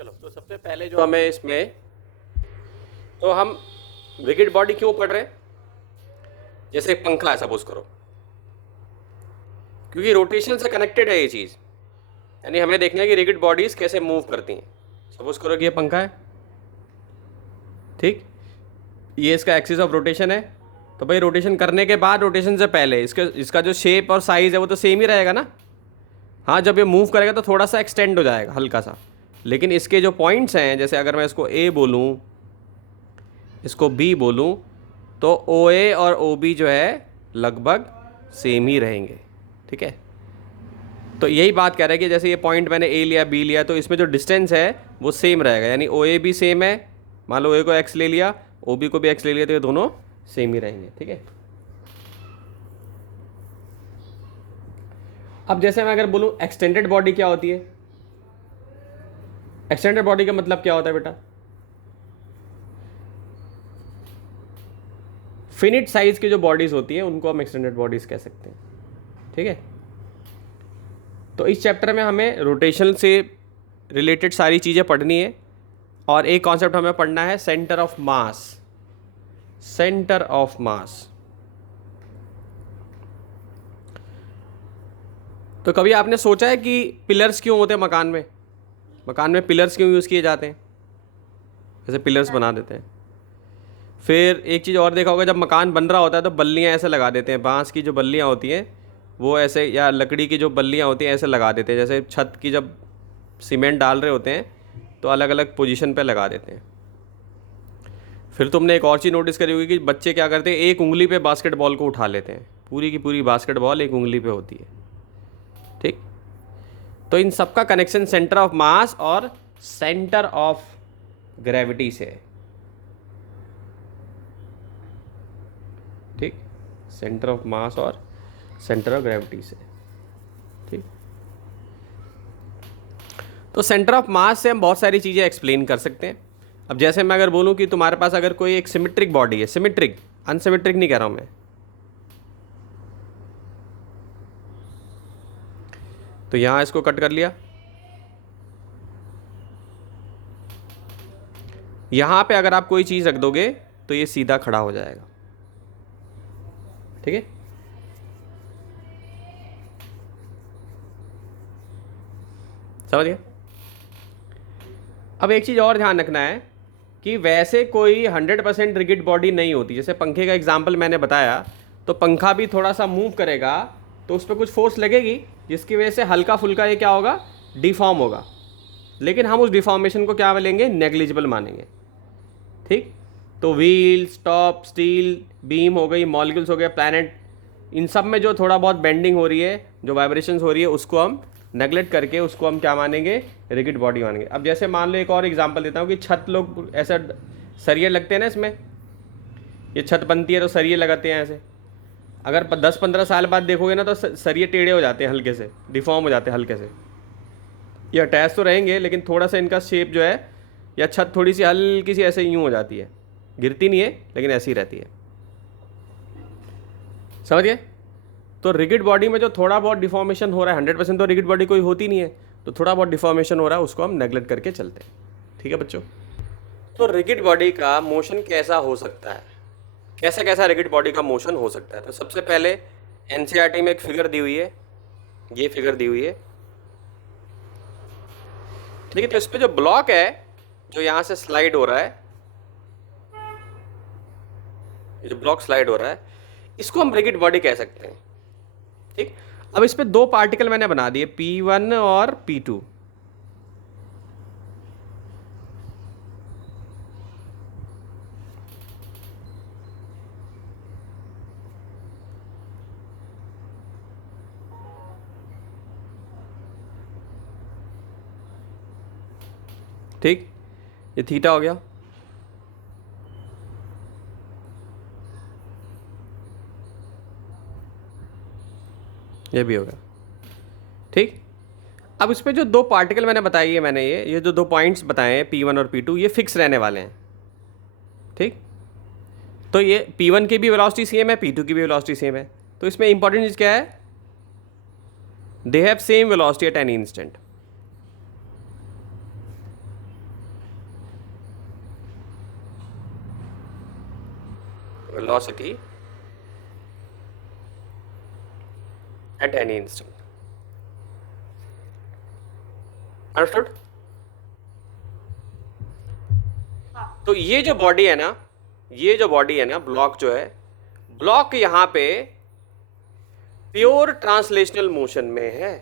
चलो, तो सबसे पहले जो हमें इसमें, तो हम रिगिड बॉडी क्यों पढ़ रहे हैं? जैसे एक पंखा है, सपोज करो, क्योंकि रोटेशन से कनेक्टेड है ये चीज़। यानी हमें देखना है कि रिगिड बॉडीज कैसे मूव करती हैं। सपोज करो कि ये पंखा है, ठीक, ये इसका एक्सिस ऑफ रोटेशन है। तो भाई रोटेशन करने के बाद, रोटेशन से पहले इसका जो शेप और साइज है वो तो सेम ही रहेगा ना। हाँ, जब ये मूव करेगा तो थोड़ा सा एक्सटेंड हो जाएगा, हल्का सा। लेकिन इसके जो पॉइंट्स हैं, जैसे अगर मैं इसको ए बोलूँ, इसको बी बोलूँ, तो ओ ए और ओ बी जो है लगभग सेम ही रहेंगे। ठीक है, तो यही बात कह रहा है कि जैसे ये पॉइंट मैंने ए लिया, बी लिया, तो इसमें जो डिस्टेंस है वो सेम रहेगा। यानी ओ ए भी सेम है, मान लो ए को एक्स ले लिया, ओ बी को भी एक्स ले लिया, तो ये दोनों सेम ही रहेंगे। ठीक है, अब जैसे मैं अगर बोलूँ एक्सटेंडेड बॉडी क्या होती है? एक्सटेंडेड बॉडी का मतलब क्या होता है बेटा? फिनिट साइज की जो बॉडीज होती है उनको हम एक्सटेंडेड बॉडीज कह सकते हैं। ठीक है, तो इस चैप्टर में हमें रोटेशन से रिलेटेड सारी चीज़ें पढ़नी है, और एक कॉन्सेप्ट हमें पढ़ना है, centre of mass. Centre of mass. तो कभी आपने सोचा है कि पिलर्स क्यों होते हैं मकान में? मकान में पिलर्स क्यों यूज़ किए जाते हैं? जैसे पिलर्स बना देते हैं। फिर एक चीज़ और देखा होगा, जब मकान बन रहा होता है तो बल्लियाँ ऐसे लगा देते हैं, बांस की जो बल्लियाँ होती हैं वो ऐसे, या लकड़ी की जो बल्लियाँ होती हैं ऐसे लगा देते हैं। जैसे छत की जब सीमेंट डाल रहे होते हैं तो अलग अलग पोजीशन पे लगा देते हैं। फिर तुमने एक और चीज़ नोटिस करी होगी कि बच्चे क्या करते हैं, एक उंगली पे बास्केटबॉल को उठा लेते हैं। पूरी की पूरी बास्केटबॉल एक उंगली पे होती है। ठीक, तो इन सब का कनेक्शन सेंटर ऑफ मास और सेंटर ऑफ ग्रेविटी से है। ठीक, सेंटर ऑफ मास और सेंटर ऑफ ग्रेविटी से। ठीक, तो सेंटर ऑफ मास से हम बहुत सारी चीज़ें एक्सप्लेन कर सकते हैं। अब जैसे मैं अगर बोलूं कि तुम्हारे पास अगर कोई एक सिमेट्रिक बॉडी है, सिमेट्रिक, अनसिमेट्रिक नहीं कह रहा हूं मैं, तो यहां इसको कट कर लिया, यहां पे अगर आप कोई चीज़ रख दोगे तो ये सीधा खड़ा हो जाएगा। ठीक है, समझ गए? अब एक चीज़ और ध्यान रखना है कि वैसे कोई 100% रिगिड बॉडी नहीं होती। जैसे पंखे का एग्जांपल मैंने बताया, तो पंखा भी थोड़ा सा मूव करेगा तो उस पर कुछ फोर्स लगेगी, जिसकी वजह से हल्का फुल्का ये क्या होगा, डिफॉर्म होगा। लेकिन हम उस डिफॉर्मेशन को क्या लेंगे, नेग्लिजिबल मानेंगे। ठीक, तो व्हील, स्टॉप, स्टील, बीम हो गई, मॉलिक्यूल्स हो गए, प्लैनेट, इन सब में जो थोड़ा बहुत बेंडिंग हो रही है, जो वाइब्रेशंस हो रही है, उसको हम नेगलेक्ट करके उसको हम क्या मानेंगे, रिगिड बॉडी मानेंगे। अब जैसे मान लो एक और एग्जांपल देता हूँ कि छत, लोग ऐसा सरिये लगते हैं ना इसमें, ये छत बनती है तो सरिये लगाते हैं ऐसे। अगर 10-15 साल बाद देखोगे ना तो सरिये टेढ़े हो जाते हैं, हल्के से डिफॉर्म हो जाते हैं हल्के से। ये अटैच तो रहेंगे लेकिन थोड़ा सा इनका शेप जो है, या छत थोड़ी सी हल्की सी ऐसे यूँ हो जाती है, गिरती नहीं है लेकिन ऐसी रहती है। समझ गए? तो रिगिड बॉडी में जो थोड़ा बहुत डिफॉर्मेशन हो रहा है, 100% तो रिगिड बॉडी कोई होती नहीं है, तो थोड़ा बहुत डिफॉर्मेशन हो रहा है उसको हम नेगलेक्ट करके चलते हैं। ठीक है बच्चों? तो रिगिड बॉडी का मोशन कैसा हो सकता है, कैसा कैसा रिगिड बॉडी का मोशन हो सकता है? तो सबसे पहले एनसीईआरटी में एक फिगर दी हुई है, ये फिगर दी हुई है। ठीक है, तो इस पे जो ब्लॉक है जो यहाँ से स्लाइड हो रहा है, ये जो ब्लॉक स्लाइड हो रहा है, इसको हम रिगिड बॉडी कह सकते हैं। ठीक, अब इस पे दो पार्टिकल मैंने बना दिए, P1 और P2। ठीक, ये थीटा हो गया, ये भी होगा। ठीक, अब इस पे जो दो पार्टिकल मैंने बताई है, मैंने ये जो दो पॉइंट्स बताए हैं P1 और P2, ये फिक्स रहने वाले हैं। ठीक, तो ये P1 की भी वेलोसिटी सेम है, P2 की भी वेलोसिटी सेम है। तो इसमें इंपॉर्टेंट चीज़ क्या है, they have same velocity at any instant. velocity at any instant. Understood? तो ये जो बॉडी है ना, ये जो बॉडी है ना, ब्लॉक जो है, ब्लॉक यहां पे प्योर ट्रांसलेशनल मोशन में है।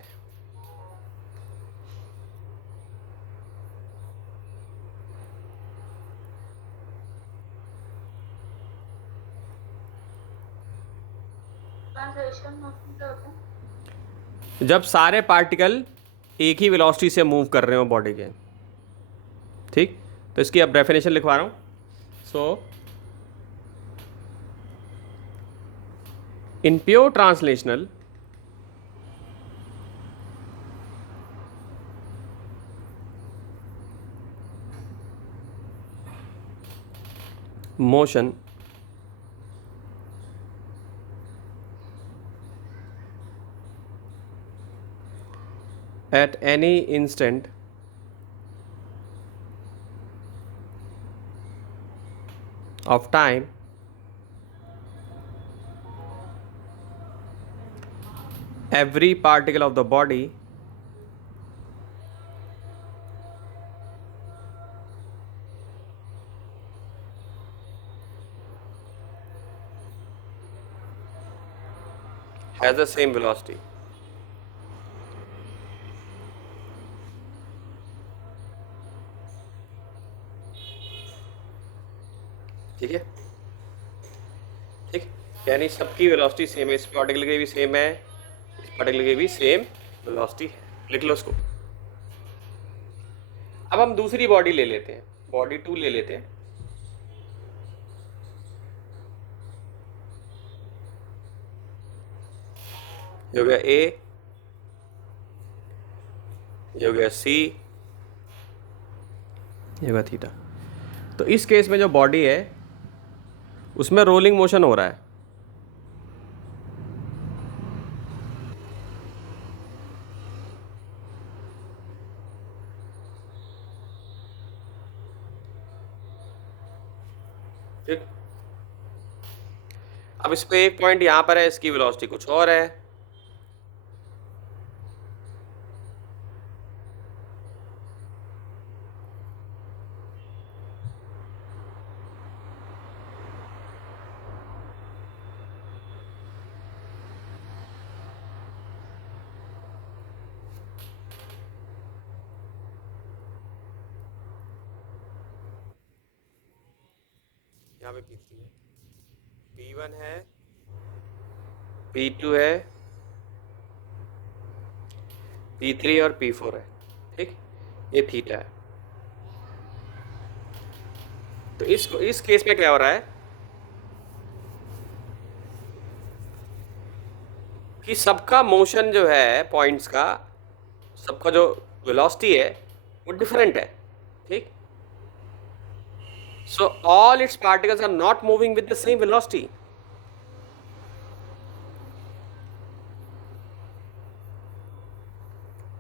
जब सारे पार्टिकल एक ही वेलोसिटी से मूव कर रहे हो बॉडी के, ठीक। तो इसकी अब डेफिनेशन लिखवा रहा हूं। So in pure translational motion at any instant of time every particle of the body has the same velocity. ठीक है, ठीक, यानी सबकी वेलोसिटी सेम है, इस पार्टिकल की भी सेम है, इस पार्टिकल की भी सेम वेलोसिटी है। लिख लो उसको। अब हम दूसरी बॉडी ले लेते हैं, बॉडी 2 ले लेते हैं। ये हो गया ए, ये हो गया सी, ये हो गया थीटा। तो इस केस में जो बॉडी है उसमें रोलिंग मोशन हो रहा है। ठीक, अब इस पे एक पॉइंट यहां पर है, इसकी वेलोसिटी कुछ और है। यहाँ पे P3 है, P1 है, P2 है, P3 और P4 है। ठीक, ये थीटा है। तो इस केस में क्या हो रहा है कि सबका मोशन जो है पॉइंट्स का, सबका जो वेलोसिटी है वो डिफरेंट है। ठीक, so all its particles are not moving with the same velocity.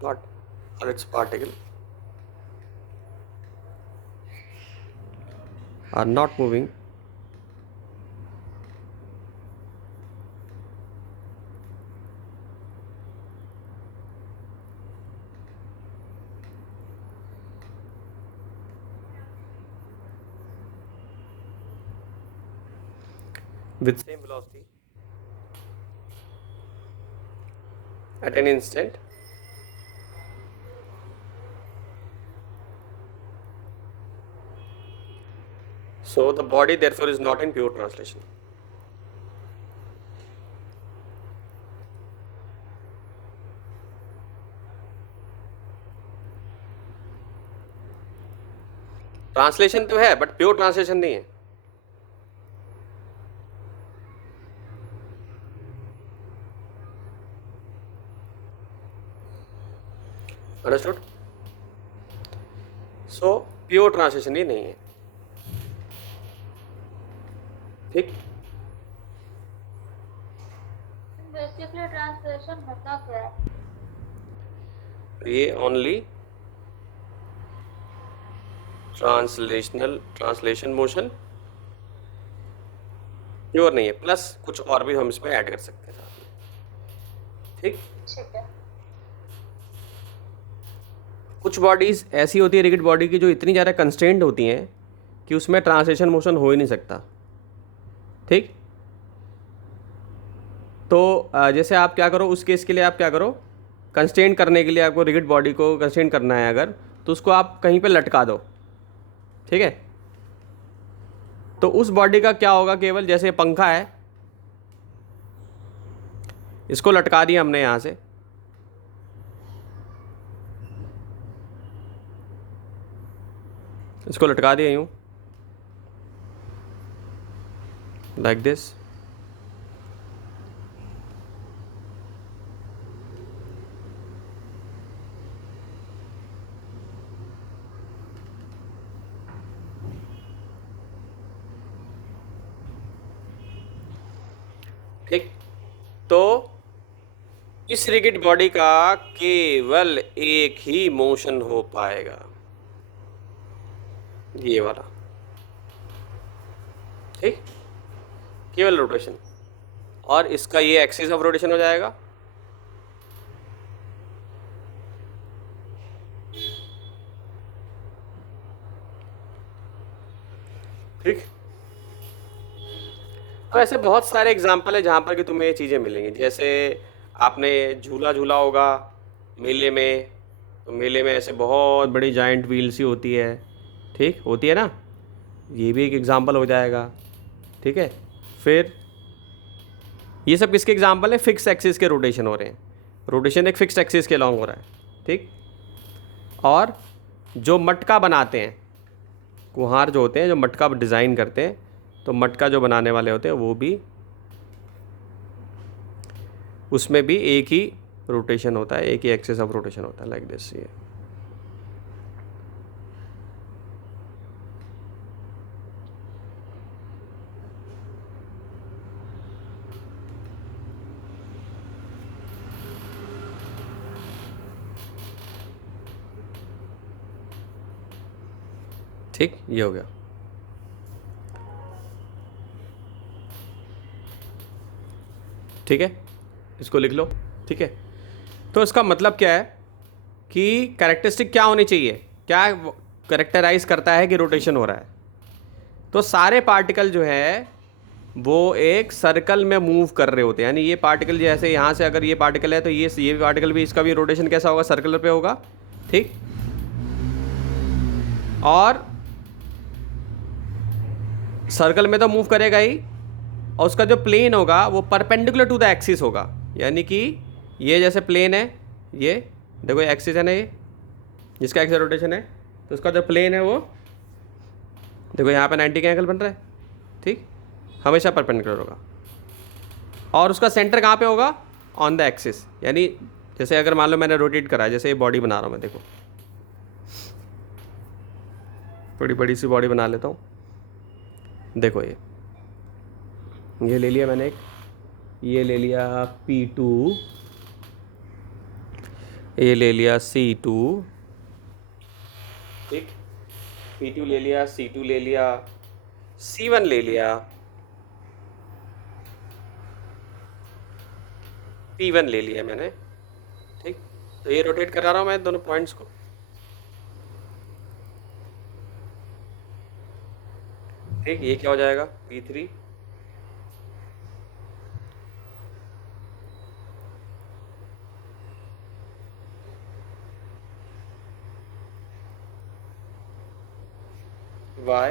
Not all its particles are not moving with same velocity at an instant so the body therefore is not in pure translation. Translation तो है but pure translation नहीं है। Understood? So pure translation ही नहीं है। ठीक, basically translation होता क्या है? ये ओनली ट्रांसलेशन मोशन प्योर नहीं है, प्लस कुछ और भी हम इसमें ऐड कर सकते हैं साथ में। ठीक। ठीक है। कुछ बॉडीज़ ऐसी होती है रिगिड बॉडी की जो इतनी ज़्यादा कंस्ट्रेंट होती हैं कि उसमें ट्रांसलेशन मोशन हो ही नहीं सकता। ठीक। तो जैसे आप क्या करो उस केस के लिए, आप क्या करो, कंस्ट्रेंट करने के लिए आपको रिगिड बॉडी को कंस्ट्रेंट करना है अगर, तो उसको आप कहीं पे लटका दो। ठीक है। तो उस बॉडी का क्या होगा, केवल जैसे पंखा है, इसको लटका दिया हमने यहाँ से, इसको लटका दिया यूँ, लाइक दिस। ठीक। तो इस रिगिड बॉडी का केवल एक ही मोशन हो पाएगा, ये वाला। ठीक। केवल रोटेशन, और इसका ये एक्सिस ऑफ रोटेशन हो जाएगा। ठीक। तो ऐसे बहुत सारे एग्जाम्पल है जहाँ पर कि तुम्हें ये चीज़ें मिलेंगी। जैसे आपने झूला झूला होगा मेले में, तो मेले में ऐसे बहुत बड़ी जाइंट व्हील सी होती है। ठीक, होती है ना, ये भी एक एग्जाम्पल हो जाएगा। ठीक है। फिर ये सब किसके एग्जाम्पल है, फिक्स एक्सिस के रोटेशन हो रहे हैं, रोटेशन एक फिक्स्ड एक्सिस के लॉन्ग हो रहा है। ठीक। और जो मटका बनाते हैं, कुम्हार जो होते हैं, जो मटका डिज़ाइन करते हैं, तो मटका जो बनाने वाले होते हैं वो भी, उसमें भी एक ही रोटेशन होता है, एक ही एक्सिस ऑफ रोटेशन होता है, लाइक दिस। ये ठीक, ये हो गया। ठीक है, इसको लिख लो। ठीक है। तो इसका मतलब क्या है कि कैरेक्टरिस्टिक क्या होनी चाहिए, क्या करेक्टराइज करता है कि रोटेशन हो रहा है। तो सारे पार्टिकल जो है वो एक सर्कल में मूव कर रहे होते हैं, यानी ये पार्टिकल जैसे यहाँ से अगर ये पार्टिकल है तो ये पार्टिकल भी, इसका भी रोटेशन कैसा होगा, सर्कल पे होगा। ठीक। और सर्कल में तो मूव करेगा ही, और उसका जो प्लेन होगा वो परपेंडिकुलर टू द एक्सिस होगा, यानी कि ये जैसे प्लेन है, ये देखो ये एक्सिस है ना, ये जिसका एक्सिस रोटेशन है, तो उसका जो प्लेन है वो देखो यहाँ पे 90 का एंगल बन रहा है। ठीक, हमेशा परपेंडिकुलर होगा। और उसका सेंटर कहाँ पे होगा, ऑन द एक्सिस। यानी जैसे अगर मान लो मैंने रोटेट करा है, जैसे ये बॉडी बना रहा हूँ मैं, देखो बड़ी बड़ी सी बॉडी बना लेता हूँ। देखो ये ले लिया मैंने एक, ये ले लिया P2, ये ले लिया C2। ठीक, P2 ले लिया, C2 ले लिया, C1 ले लिया, P1 ले लिया मैंने। ठीक, तो ये रोटेट करा रहा हूँ मैं दोनों पॉइंट्स को। ठीक, ये क्या हो जाएगा, P3, Y,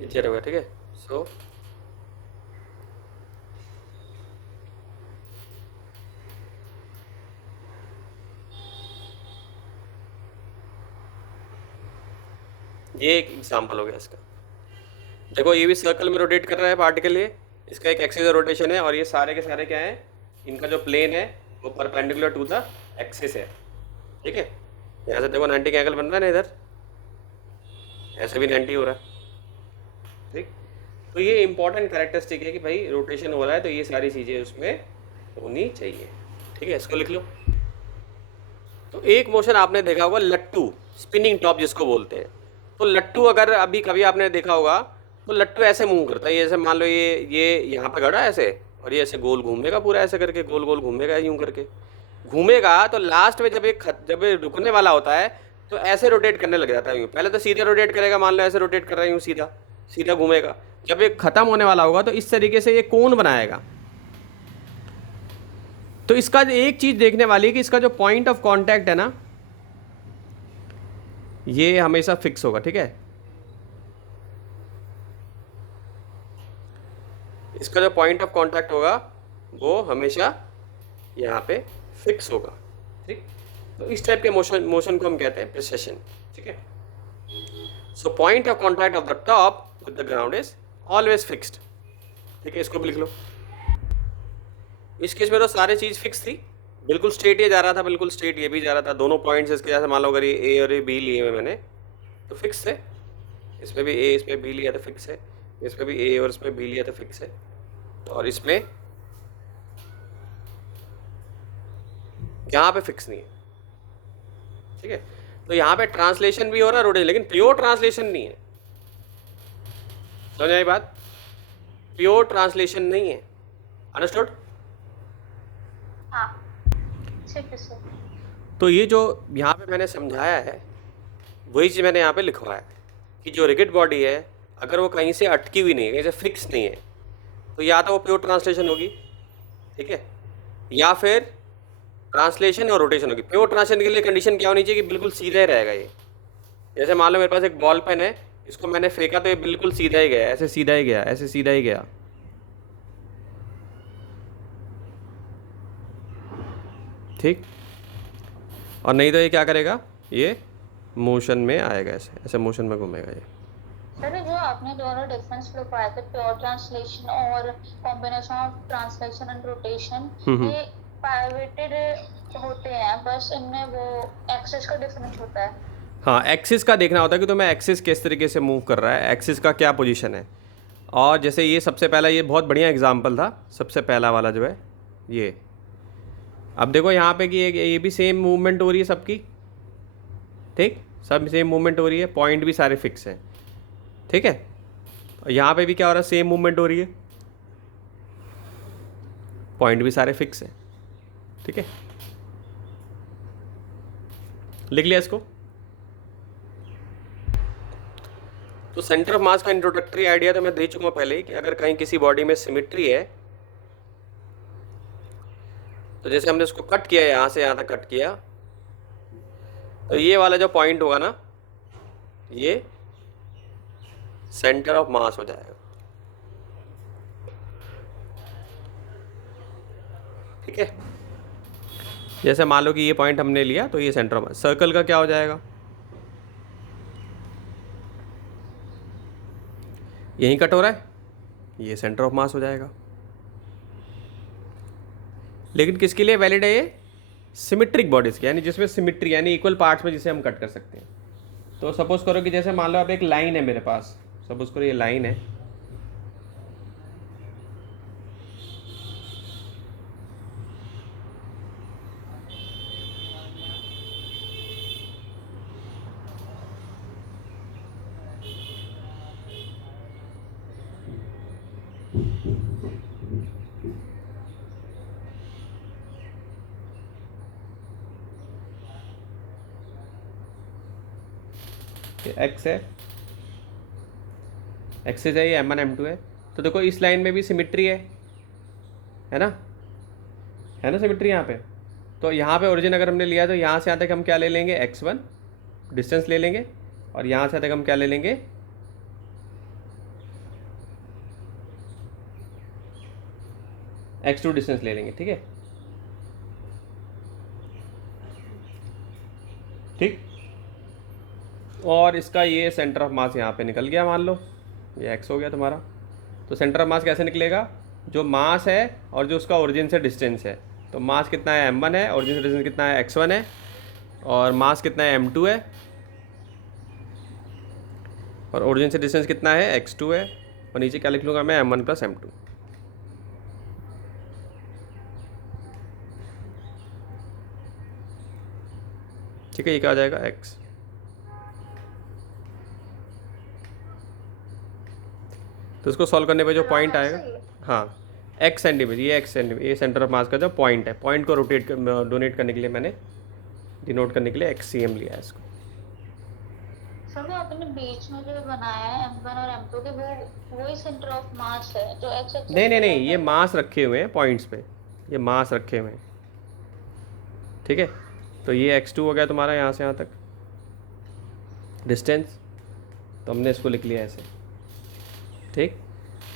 ये Z होगा। ठीक है। सो ये एक एग्जाम्पल हो गया इसका। देखो ये भी सर्कल में रोटेट कर रहा है पार्टिकल, ये इसका एक एक्सिस रोटेशन है, और ये सारे के सारे क्या हैं, इनका जो प्लेन है वो परपेंडिकुलर टू द एक्सिस है। ठीक है। यहाँ से देखो 90 का एंगल बन रहा है ना इधर, ऐसे भी 90 हो रहा है। ठीक, तो ये इंपॉर्टेंट कैरेक्टरिस्टिक है कि भाई रोटेशन हो रहा है तो ये सारी चीज़ें उसमें होनी चाहिए। ठीक है, इसको लिख लो। तो एक मोशन आपने देखा होगा लट्टू, स्पिनिंग टॉप जिसको बोलते हैं। तो लट्टू अगर अभी कभी आपने देखा होगा तो लट्टू ऐसे मूव करता है, ये ऐसे मान लो ये यहाँ पे गड़ा ऐसे, और ये ऐसे गोल घूमेगा पूरा ऐसे करके, गोल गोल घूमेगा यूं करके घूमेगा। तो लास्ट में जब ये रुकने वाला होता है तो ऐसे रोटेट करने लग जाता है यूं। पहले तो सीधे रोटेट करेगा, मान लो ऐसे रोटेट कर रहा है यूं, सीधा सीधा घूमेगा। जब ये खत्म होने वाला होगा तो इस तरीके से ये कोन बनाएगा। तो इसका एक चीज देखने वाली है कि इसका जो पॉइंट ऑफ कांटेक्ट है ना, ये हमेशा फिक्स होगा। ठीक है, इसका जो पॉइंट ऑफ कांटेक्ट होगा वो हमेशा यहाँ पे फिक्स होगा। ठीक, तो इस टाइप के मोशन को हम कहते हैं प्रिसेशन। ठीक है, so point of contact of the top with the ground is always fixed. ठीक है, इसको भी लिख लो। इस केस में तो सारी चीज़ फिक्स थी, बिल्कुल स्ट्रेट ये जा रहा था, बिल्कुल स्ट्रेट ये भी जा रहा था, दोनों पॉइंट्स इसके जैसे मान लो अगर ये ए और ये बी लिए हुए मैंने तो फिक्स है। इसमें भी ए इसमें बी लिया तो फिक्स है, इसमें भी ए और इसमें बी लिया तो फिक्स है, और इसमें यहाँ पे फिक्स नहीं है। ठीक है, तो यहाँ पे ट्रांसलेशन भी हो रहा है रोटेशन, लेकिन प्योर ट्रांसलेशन नहीं है। समझ आई बात? प्योर ट्रांसलेशन नहीं है। अंडरस्टूड? हाँ ठीक है सर। तो ये जो यहाँ पे मैंने समझाया है वही चीज़ मैंने यहाँ पे लिखवाया है कि जो रिगिड बॉडी है अगर वो कहीं से अटकी हुई नहीं है, कहीं से फिक्स नहीं है, तो या तो वो प्योर ट्रांसलेशन होगी, ठीक है, या फिर ट्रांसलेशन और रोटेशन होगी। प्योर ट्रांसलेशन के लिए कंडीशन क्या होनी चाहिए कि बिल्कुल सीधा ही रहेगा ये। जैसे मान लो मेरे पास एक बॉल पेन है, इसको मैंने फेंका तो ये बिल्कुल सीधा ही गया, ऐसे सीधा ही गया, ऐसे सीधा ही गया। ठीक, और नहीं तो ये क्या करेगा, ये मोशन में आएगा, ऐसे ऐसे मोशन में घूमेगा ये। सर जो आपने दोनों डिफरेंस बताए थे, प्योर ट्रांसलेशन और combination of translation and rotation, ये पाइवेटेड होते हैं, बस इनमें वो एक्सिस का डिफरेंस होता है। हाँ, एक्सिस का देखना होता है कि तुम्हें एक्सिस किस तरीके से मूव कर रहा है, एक्सिस का क्या पोजीशन है। और जैसे ये सबसे पहला, ये बहुत बढ़िया एग्जांपल था, सबसे पहला वाला जो है ये। अब देखो यहाँ पे कि ये भी सेम मूवमेंट हो रही है सबकी, ठीक, सब सेम मूवमेंट हो रही है, पॉइंट भी सारे फिक्स हैं, ठीक है। और यहाँ पे भी क्या हो रहा है, सेम मूवमेंट हो रही है, पॉइंट भी सारे फिक्स हैं, ठीक है। लिख लिया इसको। तो सेंटर ऑफ मास का इंट्रोडक्टरी आइडिया तो मैं दे चुका हूँ पहले ही कि अगर कहीं किसी बॉडी में सिमिट्री है, तो जैसे हमने उसको कट किया, यहाँ से यहाँ तक कट किया, तो ये वाला जो पॉइंट होगा ना, ये सेंटर ऑफ मास हो जाएगा, ठीक है। जैसे मान लो कि ये पॉइंट हमने लिया तो ये सेंटर ऑफ मास, सर्कल का क्या हो जाएगा, यहीं कट हो रहा है, ये सेंटर ऑफ मास हो जाएगा। लेकिन किसके लिए वैलिड है ये, सिमेट्रिक बॉडीज़ के, यानी जिसमें सिमेट्री, यानी इक्वल पार्ट्स में जिसे हम कट कर सकते हैं। तो सपोज करो कि जैसे मान लो अब एक लाइन है मेरे पास, सपोज करो ये लाइन है, एक्स है, एक्सिस है, ये M1 M2 है। तो देखो इस लाइन में भी सिमेट्री है ना, है ना सिमेट्री यहाँ पे। तो यहाँ पे ओरिजिन अगर हमने लिया तो यहाँ से यहाँ तक हम क्या ले लेंगे, x1 डिस्टेंस ले लेंगे, और यहाँ से तक हम क्या ले लेंगे, x2 डिस्टेंस ले लेंगे, ठीक है, ठीक। और इसका ये सेंटर ऑफ मास यहाँ पे निकल गया, मान लो ये x हो गया तुम्हारा। तो सेंटर ऑफ मास कैसे निकलेगा, जो मास है और जो उसका ओरिजिन से डिस्टेंस है। तो मास कितना है, m1 है, ओरिजिन से डिस्टेंस कितना है, x1 है, और मास कितना है, m2 है। और ओरिजिन से डिस्टेंस कितना है, x2 है, और नीचे क्या लिख लूँगा मैं, m1 + m2। ठीक है, ये क्या आ जाएगा, x। तो इसको सॉल्व करने पे जो पॉइंट आएगा, हाँ x सेंटीमीटर, ये x सेंटीमीटर, ये सेंटर ऑफ मास का जो पॉइंट है, पॉइंट को डोनेट करने के लिए मैंने डिनोट करने के लिए xcm लिया है इसको। सर वो आपने बीच में जो बनाया है m1 और m2 के, वो वही सेंटर ऑफ मास है जो x एक्सिस नहीं नहीं नहीं, ये मास रखे हुए हैं पॉइंट्स पे, ये मास रखे हुए हैं। ठीक है, तो ये x2 हो गया तुम्हारा यहाँ से यहाँ तक डिस्टेंस, तो हमने इसको लिख लिया ऐसे। ठीक,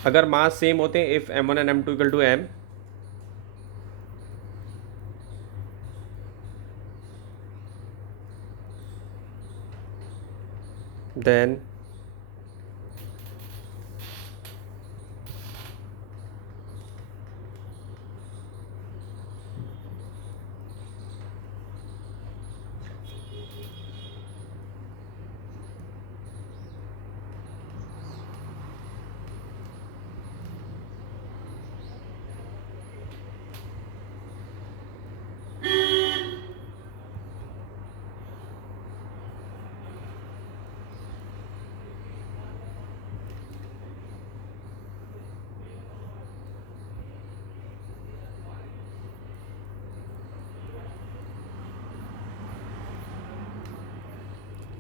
अगर मास सेम होते हैं, if m1 and m2 = m, then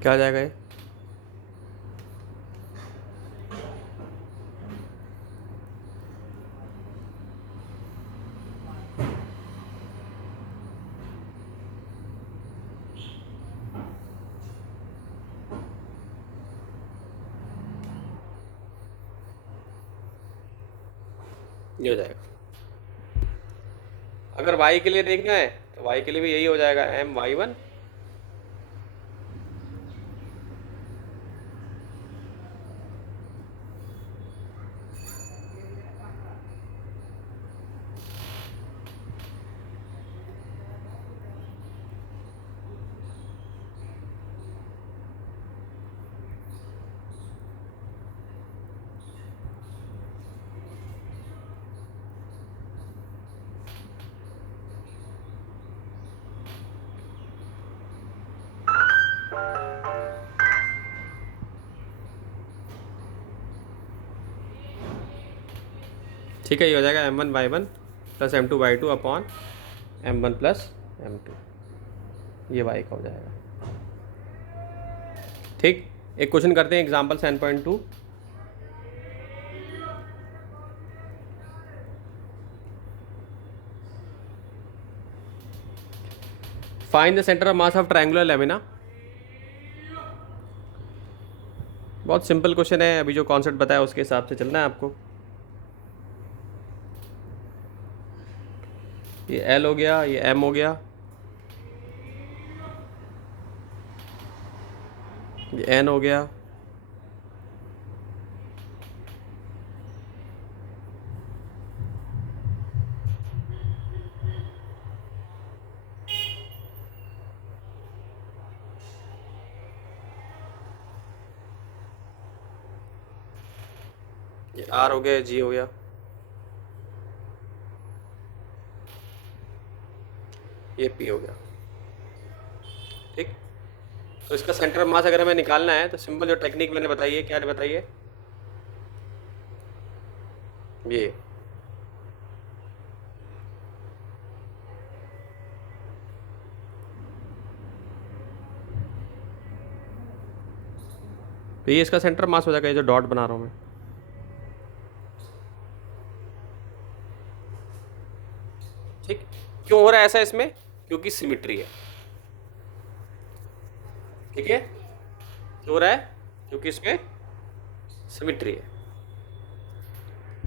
क्या आ जाएगा ये, ये हो जाएगा। अगर y के लिए देखना है तो y के लिए भी यही हो जाएगा, my1 ठीक है, ये हो जाएगा m1/1 + m2/2 upon m1 + m2, ये y का हो जाएगा। ठीक, एक क्वेश्चन करते हैं, example 7.2। Find the centre of mass of triangular lamina. बहुत सिंपल क्वेश्चन है, अभी जो कॉन्सेप्ट बताया उसके हिसाब से चलना है आपको। ये L हो गया, ये M हो गया, ये N हो गया, ये R हो गया, G हो गया, ये P हो गया। ठीक, तो इसका सेंटर ऑफ मास अगर हमें निकालना है तो सिंपल जो टेक्निक मैंने बताई है, क्या बताइए, ये तो ये इसका सेंटर मास हो जाएगा, ये जो डॉट बना रहा हूँ मैं। ठीक, क्यों हो रहा है ऐसा इसमें, क्योंकि सिमिट्री है। ठीक है, क्यों हो रहा है, क्योंकि इसमें सिमिट्री है।